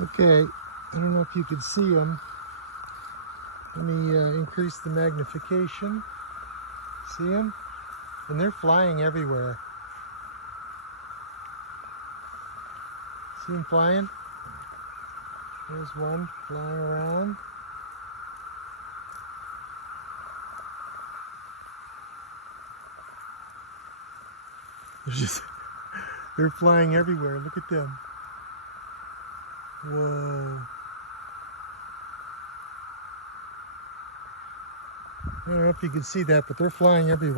Okay, I don't know if you can see them. Let me increase the magnification. See them? And they're flying everywhere. See them flying? There's one flying around. They're flying everywhere. Look at them. Whoa. I don't know if you can see that, but they're flying everywhere.